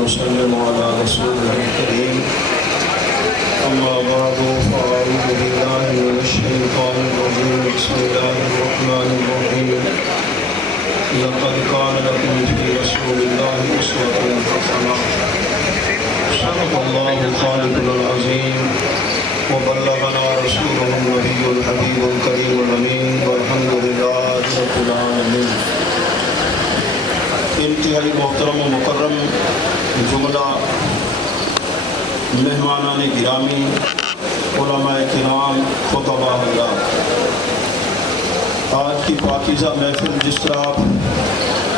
وسلم على رسوله الكريم أما بعد فأعوذ بالله من الشيطان الرجيم بسم الله الرحمن الرحيم لقد كان لكم في رسول الله أسوة حسنة صدق الله خالقنا العظيم وبلغنا رسوله النبي الحبيب الكريم الأمين والحمد لله رب العالمين. انتہائی محترم و مکرم جملہ مہمانان گرامی علماء کرام خطباء اللہ، آج کی پاکیزہ محفل جس طرح آپ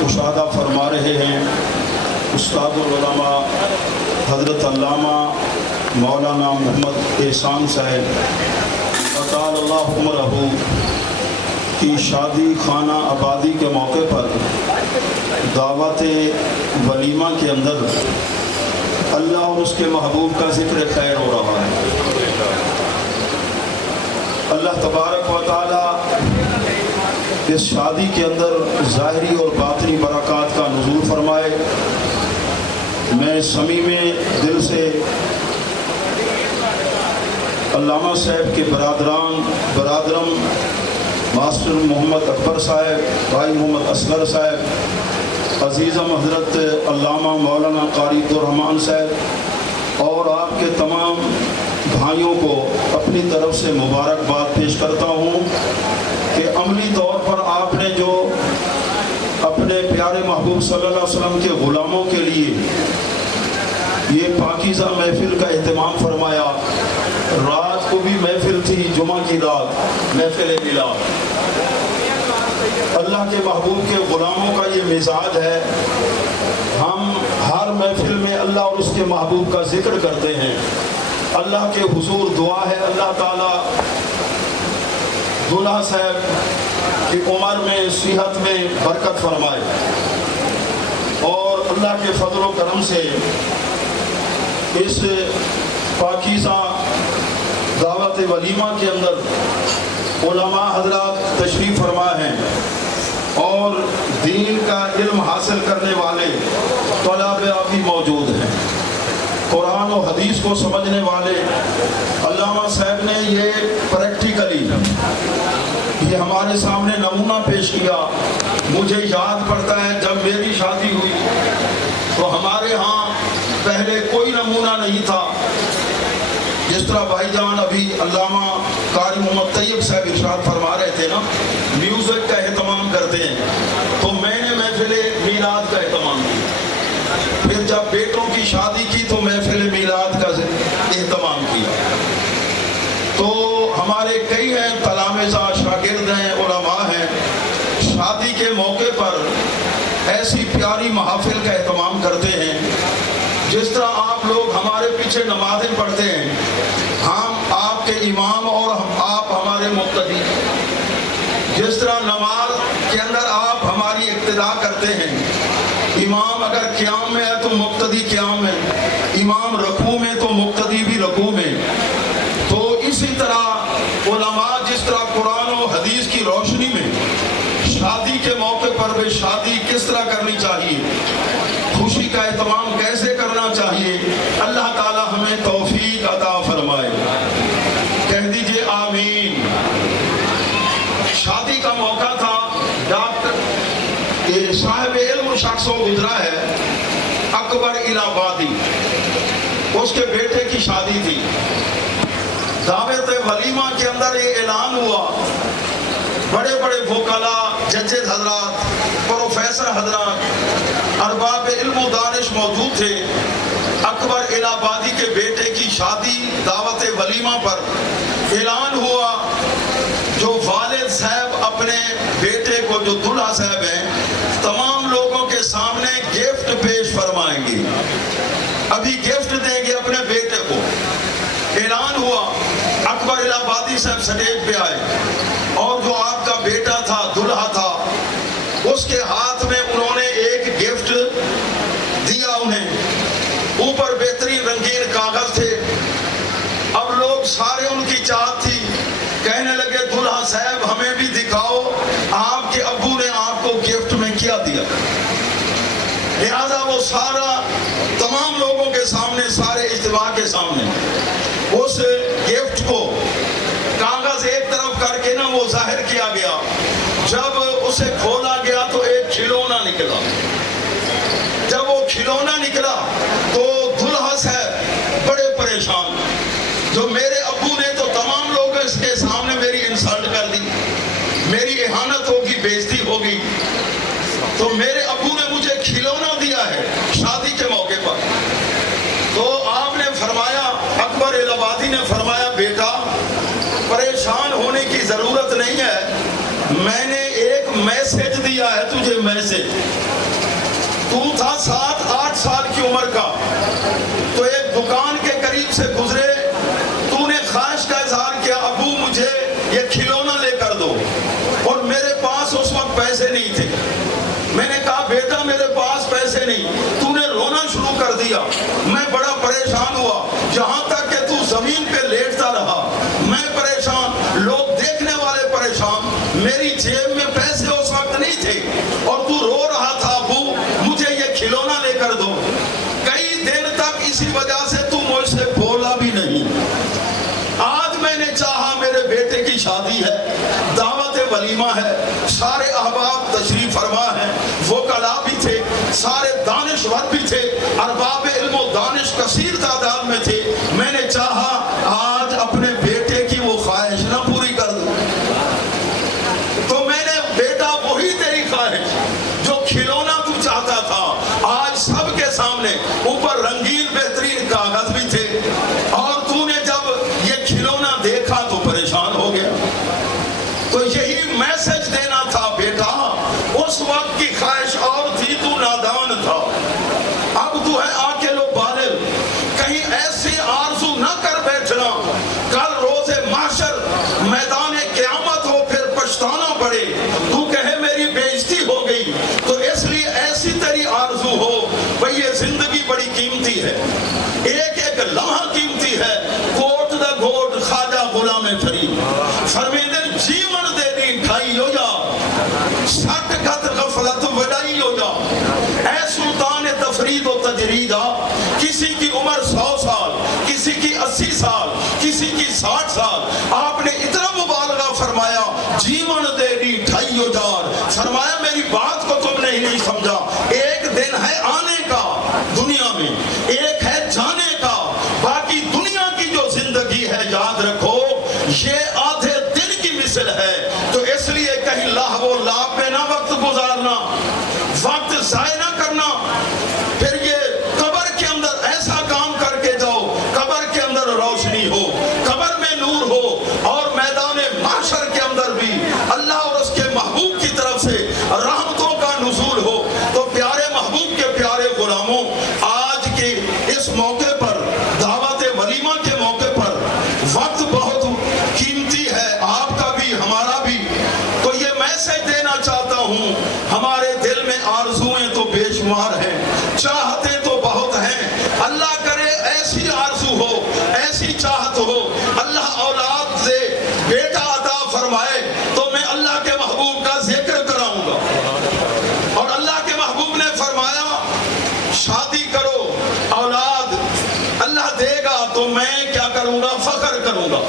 مشاہدہ فرما رہے ہیں، استاد العلماء حضرت علامہ مولانا محمد احسان صاحب اطال اللہ عمرہ کی شادی خانہ آبادی کے موقع پر دعوت ولیمہ کے اندر اللہ اور اس کے محبوب کا ذکر خیر ہو رہا ہے۔ اللہ تبارک و تعالی اس شادی کے اندر ظاہری اور باطنی برکات کا نزول فرمائے۔ میں صمیم دل سے علامہ صاحب کے برادرم ماسٹر محمد اکبر صاحب، بھائی محمد اصغر صاحب، عزیزم حضرت علامہ مولانا قاری عبدالرحمن صاحب اور آپ کے تمام بھائیوں کو اپنی طرف سے مبارکباد پیش کرتا ہوں کہ عملی طور پر آپ نے جو اپنے پیارے محبوب صلی اللہ علیہ وسلم کے غلاموں کے لیے یہ پاکیزہ محفل کا اہتمام فرمایا۔ رات کو بھی محفل تھی، جمعہ کی رات محفل میلاد۔ اللہ کے محبوب کے غلاموں کا یہ مزاج ہے، ہم ہر محفل میں اللہ اور اس کے محبوب کا ذکر کرتے ہیں۔ اللہ کے حضور دعا ہے اللہ تعالیٰ دلہا صاحب کی عمر میں صحت میں برکت فرمائے، اور اللہ کے فضل و کرم سے اس پاکیزہ دعوت ولیمہ کے اندر علماء حضرات تشریف فرما ہیں اور دین کا علم حاصل کرنے والے طلباء بھی موجود ہیں، قرآن و حدیث کو سمجھنے والے۔ علامہ صاحب نے یہ پریکٹیکلی یہ ہمارے سامنے نمونہ پیش کیا۔ مجھے یاد پڑتا ہے جب میری شادی ہوئی تو ہمارے ہاں پہلے کوئی نمونہ نہیں تھا، جس طرح بھائی جان ابھی علامہ قاری محمد طیب صاحب ارشاد فرما رہے تھے نا، میوزک کا اہتمام کرتے ہیں، تو میں نے محفل میلاد کا اہتمام کیا۔ پھر جب بیٹوں کی شادی کی تو محفل میلاد کا اہتمام کیا۔ تو ہمارے کئی ہیں تلامذہ، شاگرد ہیں، علماء ہیں، شادی کے موقع پر ایسی پیاری محافل کا اہتمام کرتے ہیں۔ جس طرح آپ لوگ ہمارے پیچھے نمازیں پڑھتے ہیں، ہم آپ کے امام اور آپ ہمارے مقتدی۔ جس طرح نماز کے اندر آپ ہماری اقتداء کرتے ہیں، امام اگر قیام میں ہے تو مقتدی قیام میں، امام رکوع میں تو مقتدی بھی رکوع میں۔ تو اسی طرح علماء جس طرح قرآن و حدیث کی روشنی میں شادی کے موقع پر بھی شادی کس طرح کرنی چاہیے، خوشی کا اہتمام کیسے کرنا چاہیے، اللہ تعالی ہمیں توفیق عطا فرمائے۔ کہہ دیجئے آمین۔ شادی کا موقع تھا، ڈاکٹر صاحب علم شخص و گزرا ہے اکبر الہآبادی، اس کے بیٹے کی شادی تھی۔ دعوت ولیمہ کے اندر یہ اعلان ہوا، بڑے بڑے وکلاء، ججز حضرات، پروفیسر حضرات، ارباب علم و دانش موجود تھے۔ اکبر الہآبادی کے بیٹے کی شادی دعوت ولیمہ پر اعلان ہوا، جو والد صاحب اپنے بیٹے کو، جو دلہا صاحب ہیں، تمام لوگوں کے سامنے گفٹ پیش فرمائیں گے، ابھی گفٹ دیں گے اپنے بیٹے کو۔ اعلان ہوا، اکبر الہآبادی صاحب سٹیج پہ آئے، اور جو آپ کا بیٹا تھا، دلہا تھا، اس کے ہاتھ میں انہوں نے ایک گفٹ دیا انہیں، اوپر بہترین رنگین کاغذ تھے۔ اب لوگ سارے ان کی چاہت تھی، کہنے لگے دلہا صاحب ہمیں بھی دکھاؤ آپ کے ابو نے آپ کو گفٹ میں کیا دیا۔ لہذا وہ سارا تمام لوگوں کے سامنے، سارے اجتماع کے سامنے اس گفٹ کو کاغذ ایک طرف کر کے نا وہ ظاہر کیا گیا. جب اسے کھولا گیا تو ایک کھلونا نکلا. جب وہ کھلونا نکلا تو دلہا صاحب بڑے پریشان. جو میرے ابو نے تو تمام لوگ اس کے سامنے میری انسلٹ کر دی، میری اہانت ہوگی، بےعزتی ہوگی. تو میرے ابو نے مجھے کھلونا دیا ہے شادی کے موقع پر. تو آپ نے فرمایا، اکبر الہآبادی نے فرمایا، بیٹا پریشان ہونے کی ضرورت نہیں ہے، میں نے ایک میسج دیا ہے تجھے. میسج تو تھا 7-8 سال کی عمر کا، تو ایک دکان کے قریب سے گزرے، تو نے خواہش کا اظہار کیا، ابو مجھے یہ کھلونا لے کر دو. اور میرے پاس اس وقت پیسے نہیں تھے. میں نے کہا بیٹا میرے پاس پیسے نہیں. تو نے رونا شروع کر دیا. میں بڑا پریشان ہوا، یہاں تک کہ تو زمین پہ لیٹتا رہا. میں پریشان، لوگ دیکھنے والے پریشان. میری جیب میں پیسے اس وقت نہیں تھے اور تو رو رہا تھا، ابو مجھے یہ کھلونا لے کر دو. کئی دن تک اسی وجہ سے تو مجھ سے بولا بھی نہیں. آج میں نے چاہا، میرے بیٹے کی شادی ہے، دعوت ولیمہ ہے، سارے احباب تشریف فرما ہیں، وکلاء بھی تھے، سارے دانشور بھی تھے، ارباب علم و دانش کثیر تعداد میں تھے. میں نے چاہا آج اپنے بیٹے کی وہ خواہش نہ پوری کر دوں. تو میں نے، بیٹا وہی تیری خواہش جو کھلونا تو چاہتا تھا، آج سب کے سامنے اوپر رنگین بہترین کاغذ بھی تھے، اور تو نے جب یہ کھلونا دیکھا تو پریشان ہو گیا. تو یہی میسج دینا تھا بیٹا. اس وقت کی خواہش اور تھی، تو نادان تھا. اب تو ہے عاقل و بالغ. کہیں ایسی آرزو نہ کر بیٹھنا کل روز محشر میدان قیامت ہو پھر پچھتانا پڑے، تو کہے میری بےعزتی ہو گئی. تو اس لیے ایسی تیری آرزو ہو بھئی یہ زندگی بڑی قیمتی ہے، ایک ایک لمحہ قیمتی ہے. کوٹ دا گھوٹ خواجہ غلام فرید فرمیندے جیون دے دی ڈھائی ہو جا، سٹ گھت غفلت وڈائی ہو جا. اے سلطان تفرید و تجریدہ، کسی کی عمر 100 سال، کسی کی 80 سال، کسی کی 60 سال. آپ نے اتنا مبالغہ فرمایا، جیون دے دی ڈھائی ہو جار. فرمایا میری بات کو تم نے ہی نہیں سمجھا. ایک دن ہے آنے کا دنیا میں، ایک ہے جانے کا. باقی دنیا کی جو زندگی ہے یاد رکھو یہ آدھے دن کی مثل ہے. تو اس لیے کہیں لاہو و لعب میں نہ وقت گزارنا، وقت ضائع نہ کرنا. پھر یہ قبر کے اندر ایسا کام کر کے جاؤ، قبر کے اندر روشنی ہو، قبر میں نور ہو، اور میدان محشر کے اندر بھی اللہ اور اس کے محبوب کی طرف سے رحمتوں کا نزول ہو. تو پیارے محبوب کے پیارے غلاموں، آج کے اس موقع پر، دعوت ولیمہ کے موقع پر، وقت بہت قیمتی ہے، آپ کا بھی ہمارا بھی. تو یہ میسج دینا چاہتا ہوں، ہمارے دل میں آرزویں تو بے شمار ہیں، چاہتے تو بہت ہیں. اللہ کرے ایسی آرزو ہو، ایسی چاہت ہو، اللہ اولاد سے بیٹا عطا فرمائے تو میں اللہ کے محبوب کا ذکر کراؤں گا. اور اللہ کے محبوب نے فرمایا شادی کرو، اولاد اللہ دے گا تو میں کیا کروں گا؟ فخر کروں گا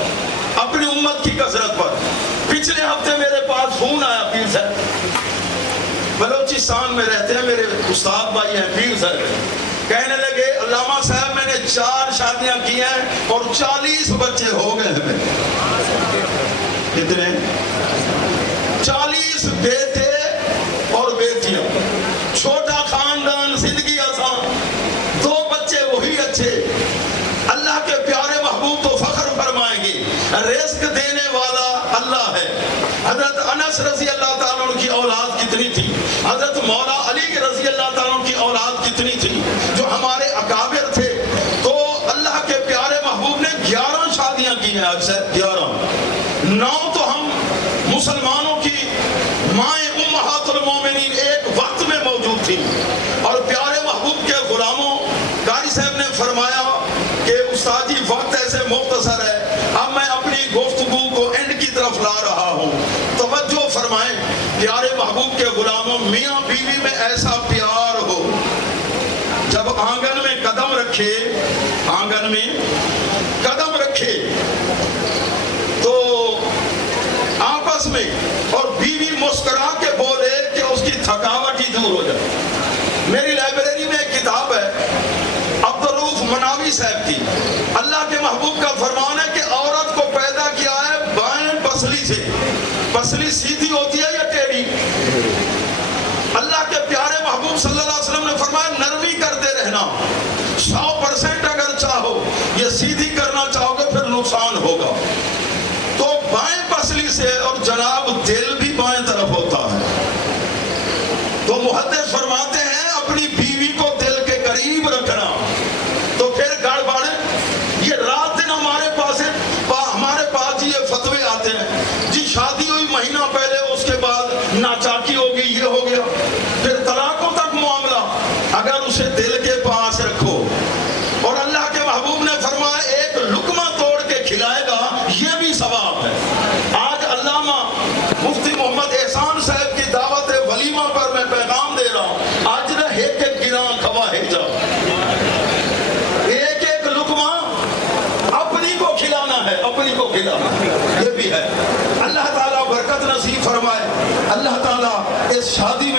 اپنی امت کی کثرت پر. پچھلے ہفتے میرے پاس فون آیا، پیر صاحب بلوچستان میں رہتے ہیں، میرے استاد بھائی ہیں پیر صاحب، کہنے لگے علامہ صاحب میں نے 4 شادیاں کی ہیں اور 40 بچے ہو گئے ہیں. کتنے؟ 40 بیٹے اور بیٹیاں. چھوٹا خاندان، زندگی آسان، 2 بچے وہی اچھے. اللہ کے پیارے محبوب تو فخر فرمائیں گے، رزق دینے والا اللہ ہے. حضرت انس رضی اللہ تعالیٰ عنہ کی اولاد کتنی تھی، حضرت مولا علی رضی اللہ تعالیٰ عنہ کی اولاد کتنی تھی، جو ہمارے اکابر تھے. تو اللہ کے پیارے محبوب نے 11 شادیاں کی ہیں. اکثر 11، 9 تو ہم مسلمانوں کی مائیں امہات المومنین ایک وقت میں موجود تھی. اور پیارے محبوب کے غلاموں، قاری صاحب نے فرمایا کہ استاد جی وقت ایسے مختصر ہے، اب میں اپنی گفتگو کو اینڈ کی طرف لا رہا ہوں. توجہ فرمائیں پیارے محبوب کے غلاموں، میاں بیوی میں ایسا پیار ہو، جب آنگن میں قدم رکھے تو آپس میں اور بیوی مسکرا کے بولے کہ اس کی تھکاوٹ ہی دور ہو جائے. میری لائبریری میں ایک کتاب ہے عبدالرؤف مناوی صاحب کی. اللہ کے محبوب کا فرمان ہے کہ عورت کو پیدا کیا ہے بائیں پسلی سے. پسلی سیدھی ہوتی ہے یا ٹیڑھی؟ اللہ کے پیارے محبوب صلی اللہ علیہ وسلم نے فرمایا نرمی کرتے رہنا. 100% اگر چاہو یہ سیدھی کرنا چاہو گے پھر نقصان ہوگا. تو بائیں پسلی سے اور جناب دل بھی بائیں طرف ہوتا ہے. تو محدث فرماتے ہیں اپنی بیوی کو دل کے قریب رکھنا. تو پھر گڑبڑ یہ رات دن ہمارے پاس یہ فتوے آتے ہیں جی شادی ہوئی مہینہ پہلے اس کے بعد ناچاکی ہوگی یہ ہو گیا پھر طلاقوں تک معاملہ. اگر اسے دل کے پاس رکھو اور اللہ کے محبوب نے فرمایا ایک لقمہ توڑ کے کھلائے گا یہ بھی ثواب ہے. آج علامہ مفتی محمد احسان صاحب کی دعوت ولیمہ پر میں پیغام دے رہا ہوں. آج نہ ایک گراں کھوا ہے جا ایک لقمہ اپنی کو کھلانا ہے یہ بھی ہے. اللہ تعالیٰ برکت نصیب فرمائے. اللہ تعالیٰ اس شادی